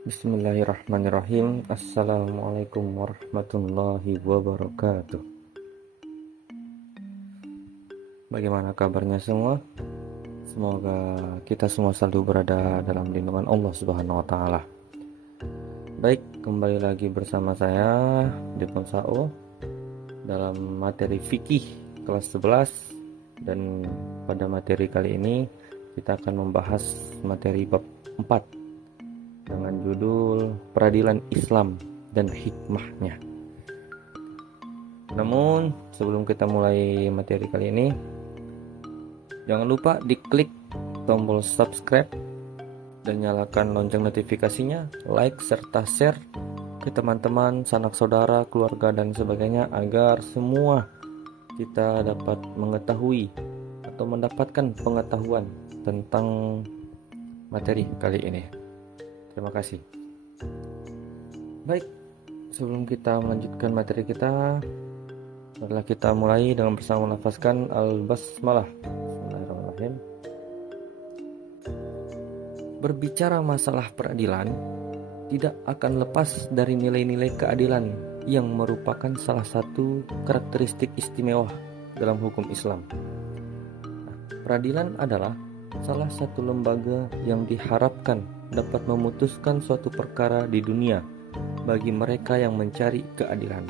Bismillahirrahmanirrahim. Assalamualaikum warahmatullahi wabarakatuh. Bagaimana kabarnya semua? Semoga kita semua selalu berada dalam lindungan Allah Subhanahu wa taala. Baik, kembali lagi bersama saya Depon Sao dalam materi fikih kelas 11, dan pada materi kali ini kita akan membahas materi bab 4 dengan judul Peradilan Islam dan Hikmahnya. Namun sebelum kita mulai materi kali ini, jangan lupa diklik tombol subscribe dan nyalakan lonceng notifikasinya, like serta share ke teman-teman, sanak saudara, keluarga dan sebagainya, agar semua kita dapat mengetahui atau mendapatkan pengetahuan tentang materi kali ini. Terima kasih. Baik, sebelum kita melanjutkan materi kita, adalah kita mulai dengan bersama melafazkan al-basmalah. Bismillahirrahmanirrahim. Berbicara masalah peradilan tidak akan lepas dari nilai-nilai keadilan yang merupakan salah satu karakteristik istimewa dalam hukum Islam. Peradilan adalah salah satu lembaga yang diharapkan dapat memutuskan suatu perkara di dunia bagi mereka yang mencari keadilan.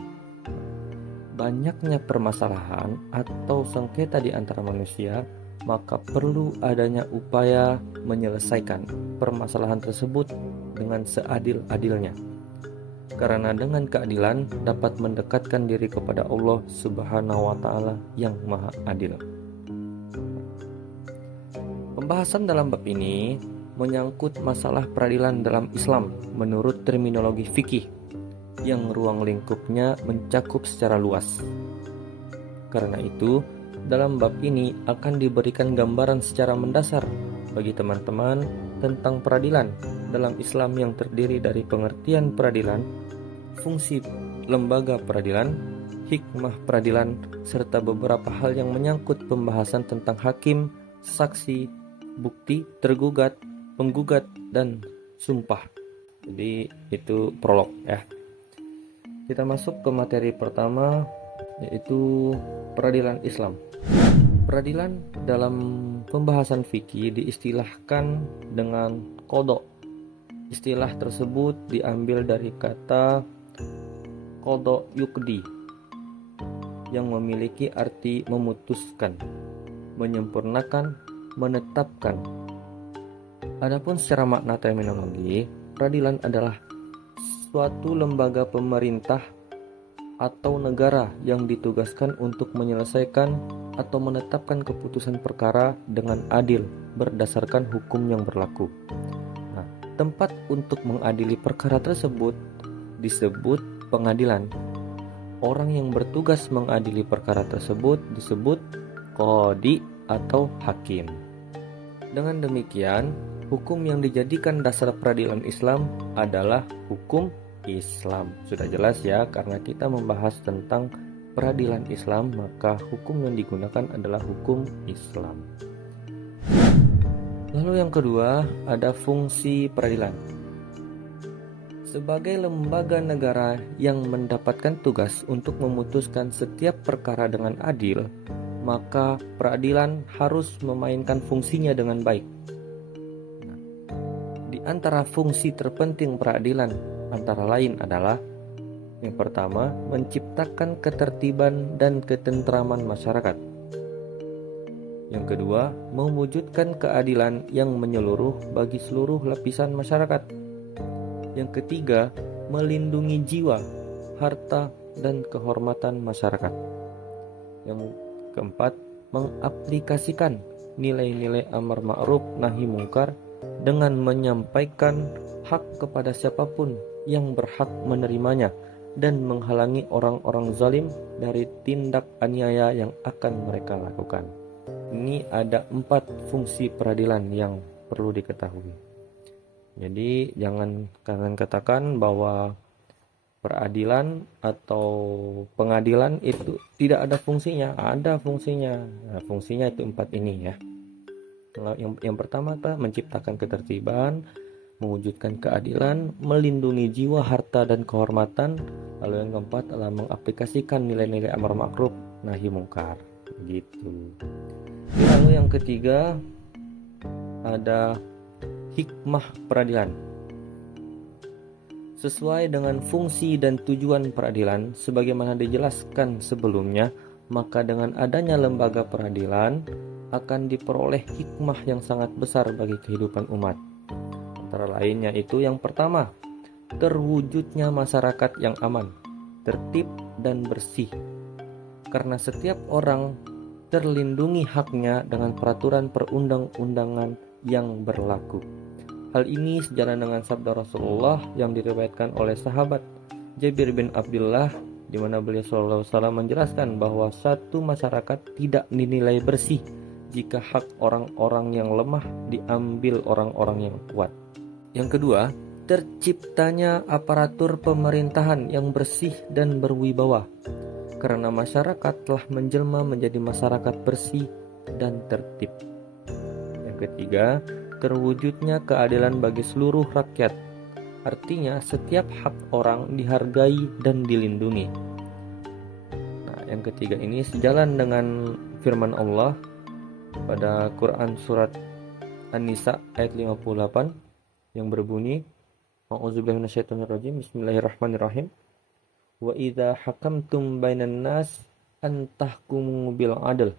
Banyaknya permasalahan atau sengketa di antara manusia, maka perlu adanya upaya menyelesaikan permasalahan tersebut dengan seadil-adilnya. Karena dengan keadilan dapat mendekatkan diri kepada Allah Subhanahu wa taala yang Maha Adil. Pembahasan dalam bab ini menyangkut masalah peradilan dalam Islam menurut terminologi fikih yang ruang lingkupnya mencakup secara luas. Karena itu, dalam bab ini akan diberikan gambaran secara mendasar bagi teman-teman tentang peradilan dalam Islam yang terdiri dari pengertian peradilan, fungsi lembaga peradilan, hikmah peradilan, serta beberapa hal yang menyangkut pembahasan tentang hakim, saksi, bukti, tergugat, penggugat, dan sumpah. Jadi itu prolog ya. Kita masuk ke materi pertama, yaitu peradilan Islam. Peradilan dalam pembahasan fikih diistilahkan dengan qada. Istilah tersebut diambil dari kata qada yuqdi yang memiliki arti memutuskan, menyempurnakan, menetapkan. Adapun secara makna terminologi, peradilan adalah suatu lembaga pemerintah atau negara yang ditugaskan untuk menyelesaikan atau menetapkan keputusan perkara dengan adil berdasarkan hukum yang berlaku. Nah, tempat untuk mengadili perkara tersebut disebut pengadilan. Orang yang bertugas mengadili perkara tersebut disebut qadi atau hakim. Dengan demikian, hukum yang dijadikan dasar peradilan Islam adalah hukum Islam. Sudah jelas ya, karena kita membahas tentang peradilan Islam, maka hukum yang digunakan adalah hukum Islam. Lalu yang kedua, ada fungsi peradilan. Sebagai lembaga negara yang mendapatkan tugas untuk memutuskan setiap perkara dengan adil, maka peradilan harus memainkan fungsinya dengan baik. Di antara fungsi terpenting peradilan antara lain adalah: yang pertama, menciptakan ketertiban dan ketentraman masyarakat. Yang kedua, mewujudkan keadilan yang menyeluruh bagi seluruh lapisan masyarakat. Yang ketiga, melindungi jiwa, harta, dan kehormatan masyarakat. Yang keempat, mengaplikasikan nilai-nilai amar ma'ruf nahi mungkar dengan menyampaikan hak kepada siapapun yang berhak menerimanya dan menghalangi orang-orang zalim dari tindak aniaya yang akan mereka lakukan. Ini ada 4 fungsi peradilan yang perlu diketahui. Jadi jangan kalian katakan bahwa peradilan atau pengadilan itu tidak ada fungsinya. Ada fungsinya. Nah, fungsinya itu 4 ini ya. Yang pertama apa? Menciptakan ketertiban, mewujudkan keadilan, melindungi jiwa, harta, dan kehormatan. Lalu yang keempat adalah mengaplikasikan nilai-nilai amar ma'ruf nahi mungkar. Gitu. Lalu yang ketiga ada hikmah peradilan. Sesuai dengan fungsi dan tujuan peradilan sebagaimana dijelaskan sebelumnya, maka dengan adanya lembaga peradilan akan diperoleh hikmah yang sangat besar bagi kehidupan umat. Antara lain yaitu yang pertama, terwujudnya masyarakat yang aman, tertib, dan bersih. Karena setiap orang terlindungi haknya dengan peraturan perundang-undangan yang berlaku. Hal ini sejalan dengan sabda Rasulullah yang diriwayatkan oleh sahabat Jabir bin Abdullah, di mana beliau sallallahu alaihi wasallam menjelaskan bahwa satu masyarakat tidak dinilai bersih jika hak orang-orang yang lemah diambil orang-orang yang kuat. Yang kedua, terciptanya aparatur pemerintahan yang bersih dan berwibawa, karena masyarakat telah menjelma menjadi masyarakat bersih dan tertib. Yang ketiga, terwujudnya keadilan bagi seluruh rakyat. Artinya setiap hak orang dihargai dan dilindungi. Nah, yang ketiga ini sejalan dengan firman Allah pada Quran surat An-Nisa ayat 58 yang berbunyi, A'udzubillahi minasyaitonirrajim, Bismillahirrahmanirrahim. Wa idza hakamtum bainan nas an tahkumu bil adl.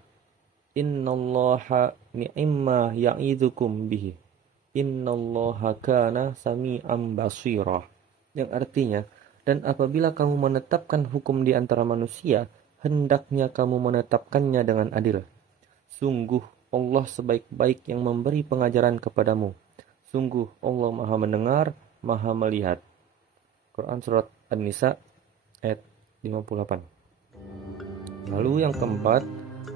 Innallaha ni'ma ya'idzukum bihi. Innallaha kana sami'an basira. Yang artinya, dan apabila kamu menetapkan hukum di antara manusia, hendaknya kamu menetapkannya dengan adil. Sungguh Allah sebaik-baik yang memberi pengajaran kepadamu. Sungguh Allah Maha mendengar, Maha melihat. Quran surat An-Nisa ayat 58. Lalu yang keempat,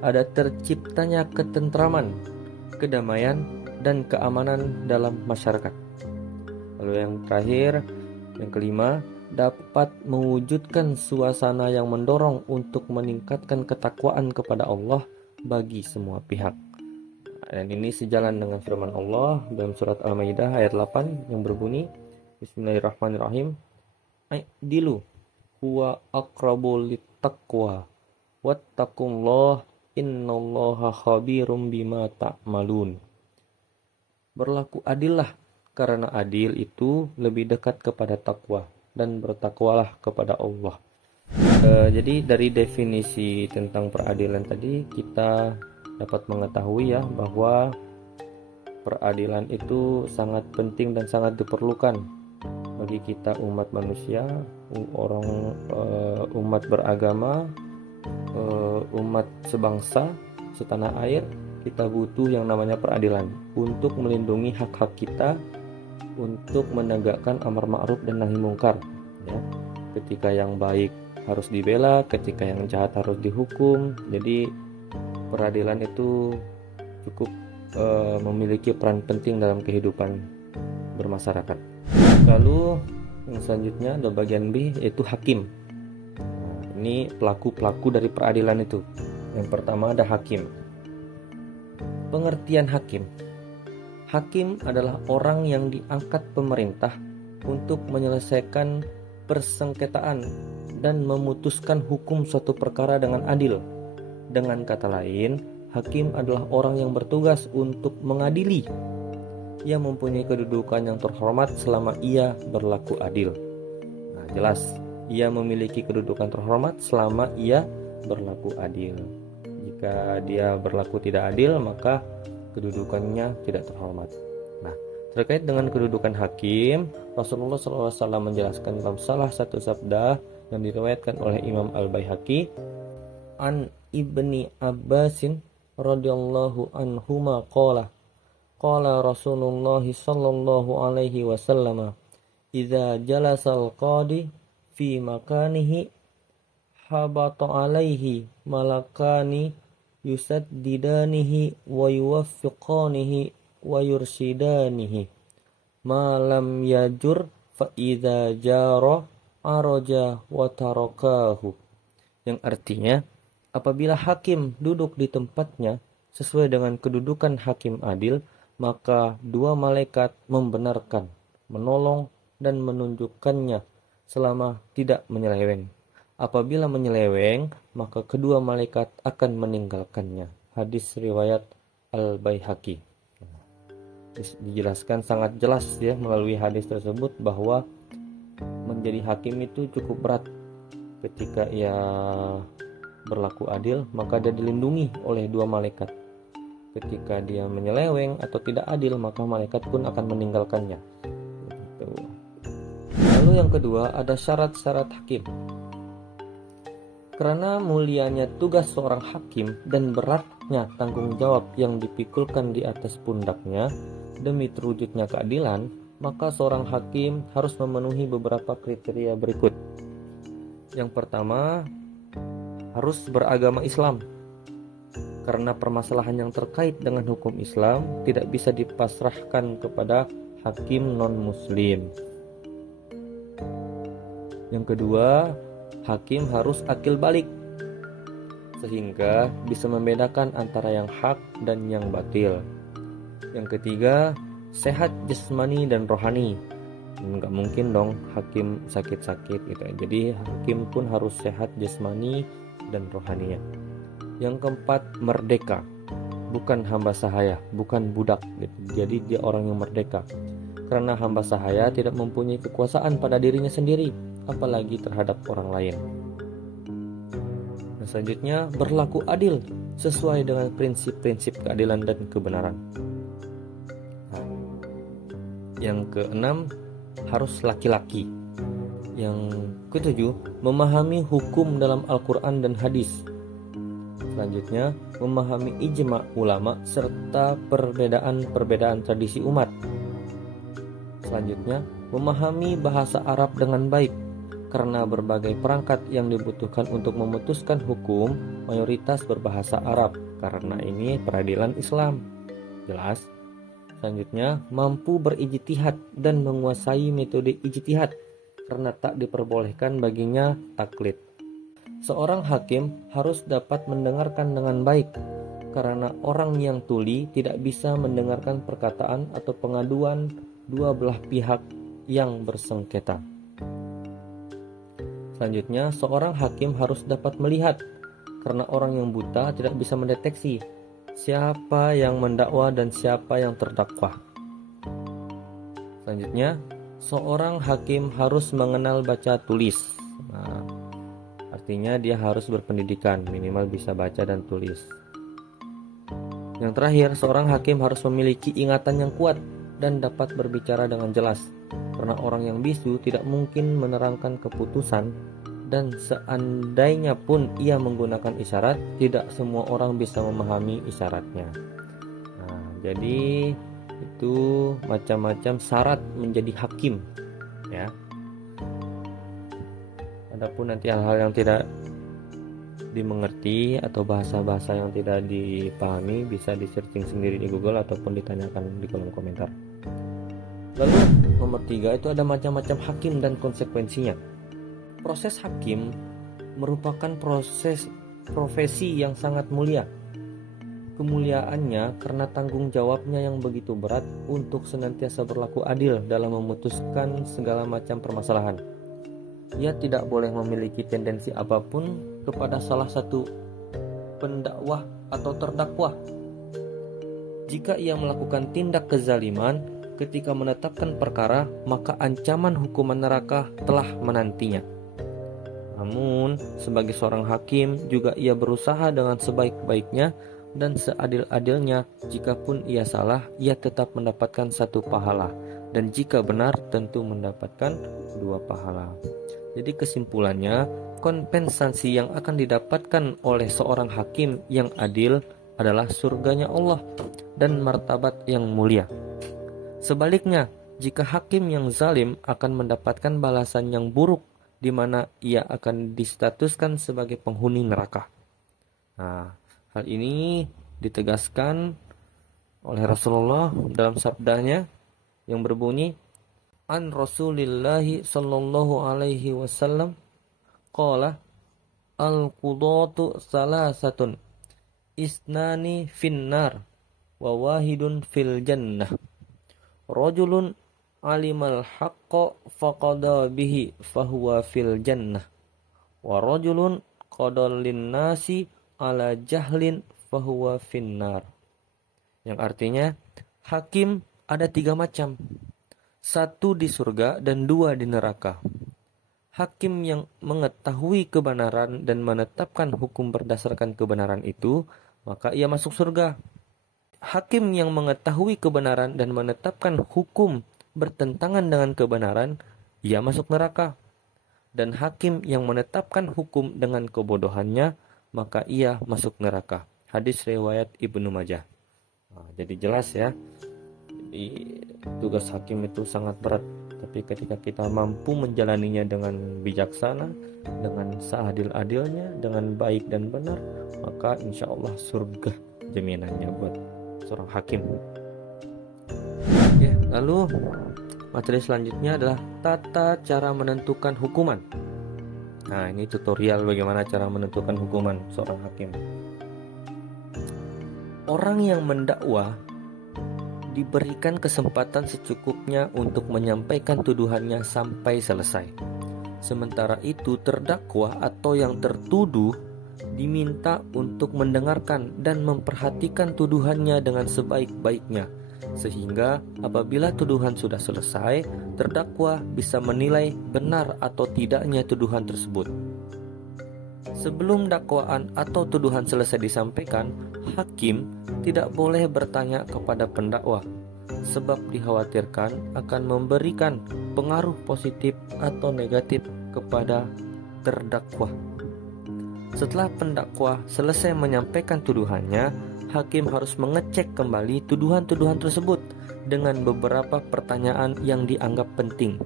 ada terciptanya ketentraman, kedamaian, dan keamanan dalam masyarakat. Lalu yang terakhir, yang kelima, dapat mewujudkan suasana yang mendorong untuk meningkatkan ketakwaan kepada Allah bagi semua pihak. Dan ini sejalan dengan firman Allah dalam surat Al-Maidah ayat 8 yang berbunyi, Bismillahirrahmanirrahim. Aidilu huwa aqrabu littaqwa wattaqullah innallaha khabirum bima ta'malun. Berlaku adillah, karena adil itu lebih dekat kepada takwa, dan bertakwalah kepada Allah. Jadi dari definisi tentang peradilan tadi kita dapat mengetahui ya bahwa peradilan itu sangat penting dan sangat diperlukan bagi kita umat manusia, umat beragama, umat sebangsa, setanah air. Kita butuh yang namanya peradilan untuk melindungi hak-hak kita, untuk menegakkan amar ma'ruf dan nahi mungkar. Ya. Ketika yang baik harus dibela, ketika yang jahat harus dihukum. Jadi peradilan itu cukup memiliki peran penting dalam kehidupan bermasyarakat. Lalu yang selanjutnya ada bagian B, yaitu hakim. Nah, ini pelaku-pelaku dari peradilan itu. Yang pertama ada hakim. Pengertian hakim. Hakim adalah orang yang diangkat pemerintah untuk menyelesaikan persengketaan dan memutuskan hukum suatu perkara dengan adil. Dengan kata lain, hakim adalah orang yang bertugas untuk mengadili. Ia mempunyai kedudukan yang terhormat selama ia berlaku adil. Nah, jelas, ia memiliki kedudukan terhormat selama ia berlaku adil. Jika dia berlaku tidak adil, maka kedudukannya tidak terhormat. Nah, terkait dengan kedudukan hakim, Rasulullah SAW menjelaskan dalam salah satu sabda yang diriwayatkan oleh Imam Al-Baihaqi, an Ibni Abbasin radhiyallahu anhuma qala Rasulullah sallallahu alaihi wasallam, idza jalasal qadi fi makanihi habata alaihi malakani yusaddidanihi wa yuwaffiqanihi wa yursidanihi ma lam yajur fa idza jara araja wa tarakahu. Yang artinya, apabila hakim duduk di tempatnya sesuai dengan kedudukan hakim adil, maka dua malaikat membenarkan menolong, dan menunjukkannya selama tidak menyeleweng. Apabila menyeleweng, maka kedua malaikat akan meninggalkannya. Hadis riwayat Al-Baihaqi. Dijelaskan sangat jelas ya melalui hadis tersebut bahwa menjadi hakim itu cukup berat. Ketika ia berlaku adil, maka dia dilindungi oleh dua malaikat. Ketika dia menyeleweng atau tidak adil, maka malaikat pun akan meninggalkannya. Lalu yang kedua, ada syarat-syarat hakim. Karena mulianya tugas seorang hakim dan beratnya tanggung jawab yang dipikulkan di atas pundaknya demi terwujudnya keadilan, maka seorang hakim harus memenuhi beberapa kriteria berikut. Yang pertama, harus beragama Islam. Karena permasalahan yang terkait dengan hukum Islam tidak bisa dipasrahkan kepada hakim non-muslim. Yang kedua, hakim harus akil balik, sehingga bisa membedakan antara yang hak dan yang batil. Yang ketiga, sehat jasmani dan rohani. Nggak mungkin dong hakim sakit-sakit gitu. Jadi hakim pun harus sehat jasmani dan rohaninya. Yang keempat, merdeka, bukan hamba sahaya, bukan budak gitu. Jadi dia orang yang merdeka. Karena hamba sahaya tidak mempunyai kekuasaan pada dirinya sendiri, apalagi terhadap orang lain. Dan selanjutnya, berlaku adil sesuai dengan prinsip-prinsip keadilan dan kebenaran. Yang keenam, harus laki-laki. Yang ketujuh, memahami hukum dalam Al-Quran dan hadis. Selanjutnya, memahami ijma ulama serta perbedaan-perbedaan tradisi umat. Selanjutnya, memahami bahasa Arab dengan baik, karena berbagai perangkat yang dibutuhkan untuk memutuskan hukum mayoritas berbahasa Arab, karena ini peradilan Islam. Jelas? Selanjutnya, mampu berijtihad dan menguasai metode ijtihad, karena tak diperbolehkan baginya taklid. Seorang hakim harus dapat mendengarkan dengan baik, karena orang yang tuli tidak bisa mendengarkan perkataan atau pengaduan dua belah pihak yang bersengketa. Selanjutnya, seorang hakim harus dapat melihat, karena orang yang buta tidak bisa mendeteksi siapa yang mendakwa dan siapa yang terdakwa. Selanjutnya, seorang hakim harus mengenal baca tulis. Artinya dia harus berpendidikan, minimal bisa baca dan tulis. Yang terakhir, seorang hakim harus memiliki ingatan yang kuat dan dapat berbicara dengan jelas, karena orang yang bisu tidak mungkin menerangkan keputusan, dan seandainya pun ia menggunakan isyarat, tidak semua orang bisa memahami isyaratnya. Jadi itu macam-macam syarat menjadi hakim ya. Adapun nanti hal-hal yang tidak dimengerti atau bahasa-bahasa yang tidak dipahami bisa di-searching sendiri di Google ataupun ditanyakan di kolom komentar. Lalu nomor 3 itu ada macam-macam hakim dan konsekuensinya. Proses hakim merupakan proses profesi yang sangat mulia. Kemuliaannya karena tanggung jawabnya yang begitu berat untuk senantiasa berlaku adil dalam memutuskan segala macam permasalahan. Ia tidak boleh memiliki tendensi apapun kepada salah satu pendakwah atau terdakwa. Jika ia melakukan tindak kezaliman ketika menetapkan perkara, maka ancaman hukuman neraka telah menantinya. Namun, sebagai seorang hakim juga ia berusaha dengan sebaik-baiknya dan seadil-adilnya. Jikapun ia salah, ia tetap mendapatkan satu pahala, dan jika benar tentu mendapatkan 2 pahala. Jadi kesimpulannya, kompensasi yang akan didapatkan oleh seorang hakim yang adil adalah surganya Allah dan martabat yang mulia. Sebaliknya, jika hakim yang zalim akan mendapatkan balasan yang buruk, di mana ia akan distatuskan sebagai penghuni neraka. Nah, hal ini ditegaskan oleh Rasulullah dalam sabdanya yang berbunyi, An Rasulillahi sallallahu alaihi wasallam qala al-qudatu salasatun isnani finnar wa wahidun fil jannah rajulun alimal haqqa faqada bihi fahuwa fil jannah wa rajulun qadal linnasi ala jahlin fahuwa finnar. Yang artinya hakim ada 3 macam. 1 di surga dan 2 di neraka. Hakim yang mengetahui kebenaran dan menetapkan hukum berdasarkan kebenaran itu, maka ia masuk surga. Hakim yang mengetahui kebenaran dan menetapkan hukum bertentangan dengan kebenaran, ia masuk neraka. Dan hakim yang menetapkan hukum dengan kebodohannya, maka ia masuk neraka. Hadis riwayat Ibnu Majah. Nah, jadi jelas ya. Jadi tugas hakim itu sangat berat. Tapi ketika kita mampu menjalaninya dengan bijaksana, dengan seadil-adilnya, dengan baik dan benar, maka insya Allah surga jaminannya buat seorang hakim. Oke, lalu materi selanjutnya adalah tata cara menentukan hukuman. Nah, ini tutorial bagaimana cara menentukan hukuman seorang hakim. Orang yang mendakwah diberikan kesempatan secukupnya untuk menyampaikan tuduhannya sampai selesai. Sementara itu terdakwa atau yang tertuduh diminta untuk mendengarkan dan memperhatikan tuduhannya dengan sebaik-baiknya, sehingga apabila tuduhan sudah selesai, terdakwa bisa menilai benar atau tidaknya tuduhan tersebut. Sebelum dakwaan atau tuduhan selesai disampaikan, hakim tidak boleh bertanya kepada pendakwa, sebab dikhawatirkan akan memberikan pengaruh positif atau negatif kepada terdakwa. Setelah pendakwa selesai menyampaikan tuduhannya, hakim harus mengecek kembali tuduhan-tuduhan tersebut dengan beberapa pertanyaan yang dianggap penting.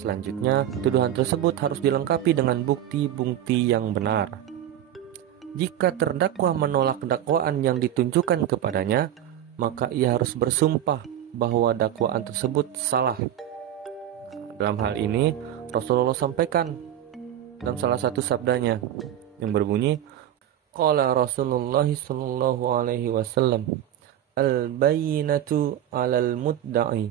Selanjutnya, tuduhan tersebut harus dilengkapi dengan bukti-bukti yang benar. Jika terdakwa menolak dakwaan yang ditunjukkan kepadanya, maka ia harus bersumpah bahwa dakwaan tersebut salah. Dalam hal ini, Rasulullah sampaikan dalam salah satu sabdanya yang berbunyi, qala Rasulullah sallallahu alaihi wasallam, al-bayyinatu 'alal mudda'i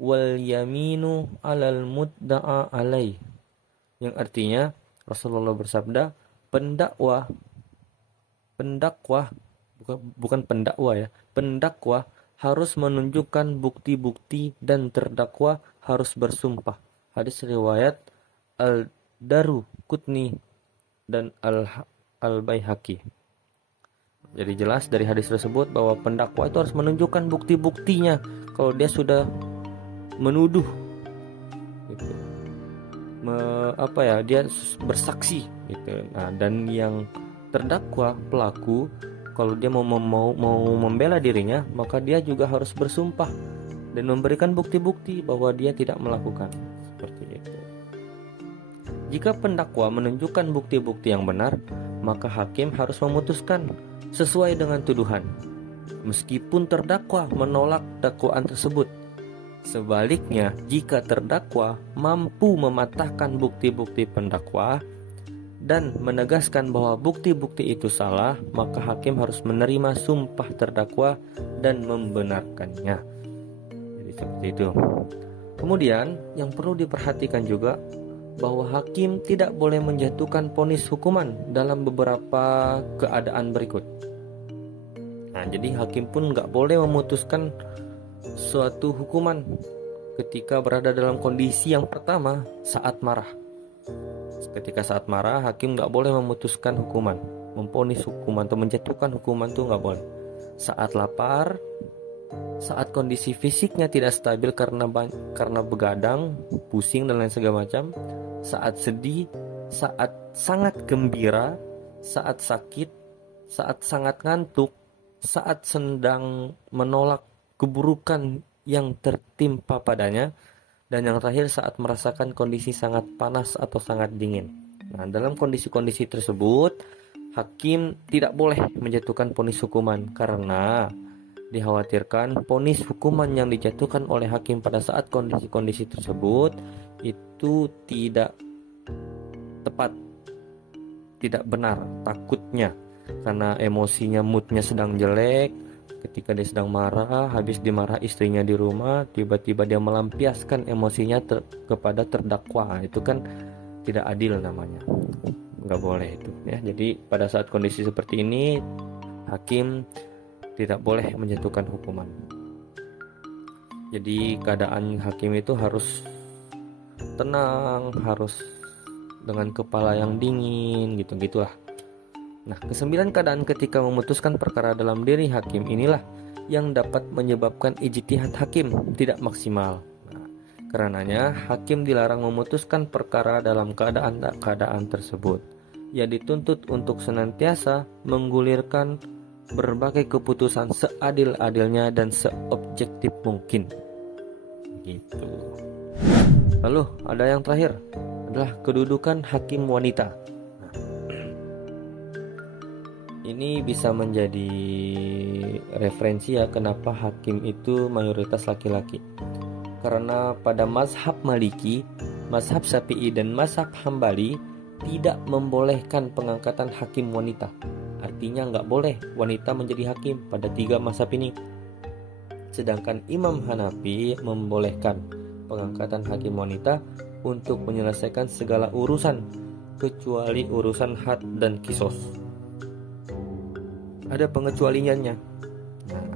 wal yaminu 'alal mudda'a alaih. Yang artinya Rasulullah bersabda, pendakwa harus menunjukkan bukti-bukti dan terdakwa harus bersumpah. Hadis riwayat Al-Daruqutni dan Al-Baihaqi. Jadi jelas dari hadis tersebut bahwa pendakwa itu harus menunjukkan bukti-buktinya kalau dia sudah menuduh gitu. Dia bersaksi gitu. Nah, dan yang terdakwa pelaku kalau dia mau membela dirinya, maka dia juga harus bersumpah dan memberikan bukti-bukti bahwa dia tidak melakukan seperti itu. Jika pendakwa menunjukkan bukti-bukti yang benar, maka hakim harus memutuskan sesuai dengan tuduhan, meskipun terdakwa menolak dakwaan tersebut. Sebaliknya, jika terdakwa mampu mematahkan bukti-bukti pendakwa dan menegaskan bahwa bukti-bukti itu salah, maka hakim harus menerima sumpah terdakwa dan membenarkannya. Jadi seperti itu. Kemudian, yang perlu diperhatikan juga bahwa hakim tidak boleh menjatuhkan vonis hukuman dalam beberapa keadaan berikut. Nah, jadi hakim pun nggak boleh memutuskan suatu hukuman ketika berada dalam kondisi yang pertama, saat marah. Ketika saat marah, hakim nggak boleh memutuskan hukuman, memvonis hukuman atau menjatuhkan hukuman tuh nggak boleh. Saat lapar, saat kondisi fisiknya tidak stabil karena begadang, pusing dan lain segala macam, saat sedih, saat sangat gembira, saat sakit, saat sangat ngantuk, saat sedang menolak keburukan yang tertimpa padanya, dan yang terakhir saat merasakan kondisi sangat panas atau sangat dingin. Nah, dalam kondisi-kondisi tersebut, hakim tidak boleh menjatuhkan vonis hukuman karena dikhawatirkan vonis hukuman yang dijatuhkan oleh hakim pada saat kondisi-kondisi tersebut itu tidak tepat, tidak benar, takutnya karena emosinya, moodnya sedang jelek, Ketika dia sedang marah, habis dimarah istrinya di rumah, tiba-tiba dia melampiaskan emosinya kepada terdakwa. Itu kan tidak adil namanya. Nggak boleh itu ya. Jadi pada saat kondisi seperti ini, hakim tidak boleh menjatuhkan hukuman. Jadi keadaan hakim itu harus tenang, harus dengan kepala yang dingin, gitu-gitulah. Nah, kesembilan keadaan ketika memutuskan perkara dalam diri hakim inilah yang dapat menyebabkan ijtihad hakim tidak maksimal. Nah, karenanya hakim dilarang memutuskan perkara dalam keadaan tersebut. Ia dituntut untuk senantiasa menggulirkan berbagai keputusan seadil-adilnya dan seobjektif mungkin. Gitu. Lalu ada yang terakhir adalah kedudukan hakim wanita. Ini bisa menjadi referensi ya kenapa hakim itu mayoritas laki-laki. Karena pada mazhab Maliki, mazhab Syafi'i dan mazhab Hambali tidak membolehkan pengangkatan hakim wanita. Artinya nggak boleh wanita menjadi hakim pada tiga mazhab ini. Sedangkan Imam Hanafi membolehkan pengangkatan hakim wanita untuk menyelesaikan segala urusan kecuali urusan had dan kisos. Ada pengecualiannya. Nah,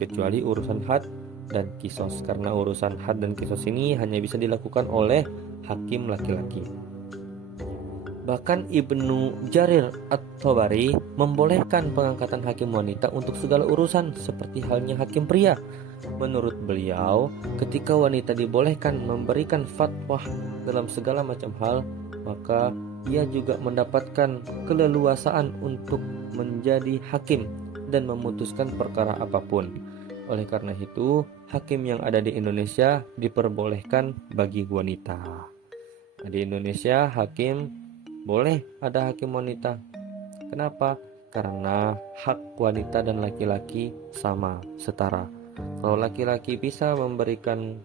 kecuali urusan had dan kisos, karena urusan had dan kisos ini hanya bisa dilakukan oleh hakim laki-laki. Bahkan Ibnu Jarir At-Tabari membolehkan pengangkatan hakim wanita untuk segala urusan seperti halnya hakim pria. Menurut beliau, ketika wanita dibolehkan memberikan fatwa dalam segala macam hal, maka ia juga mendapatkan keleluasaan untuk menjadi hakim dan memutuskan perkara apapun. Oleh karena itu, hakim yang ada di Indonesia diperbolehkan bagi wanita. Di Indonesia, hakim boleh ada hakim wanita. Kenapa? Karena hak wanita dan laki-laki sama, setara. Kalau laki-laki bisa memberikan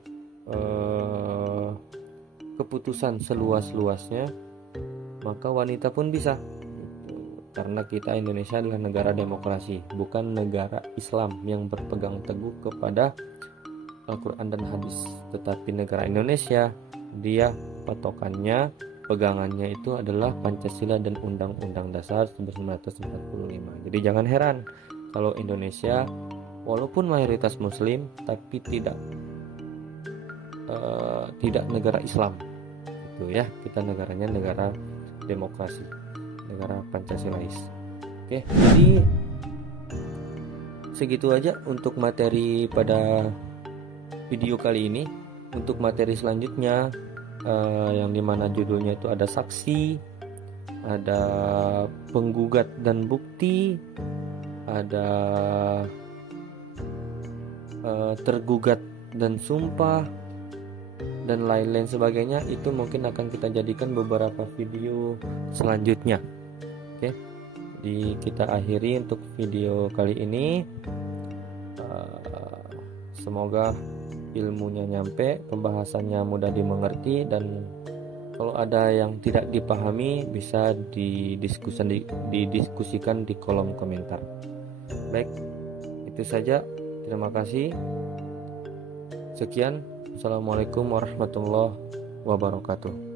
keputusan seluas-luasnya, maka wanita pun bisa. Karena kita Indonesia adalah negara demokrasi, bukan negara Islam yang berpegang teguh kepada Al-Quran dan hadis. Tetapi negara Indonesia, dia patokannya, pegangannya itu adalah Pancasila dan Undang-Undang Dasar 1945. Jadi jangan heran kalau Indonesia walaupun mayoritas Muslim tapi tidak negara Islam. Itu ya, kita negaranya negara demokrasi, negara Pancasilais. Oke, jadi segitu aja untuk materi pada video kali ini. Untuk materi selanjutnya yang dimana judulnya itu ada saksi, ada penggugat dan bukti, ada tergugat dan sumpah, dan lain-lain sebagainya. Itu mungkin akan kita jadikan beberapa video selanjutnya. Oke, jadi kita akhiri untuk video kali ini. Semoga ilmunya nyampe, pembahasannya mudah dimengerti, dan kalau ada yang tidak dipahami bisa didiskusikan di kolom komentar. Baik, itu saja. Terima kasih. Sekian. Assalamualaikum warahmatullahi wabarakatuh.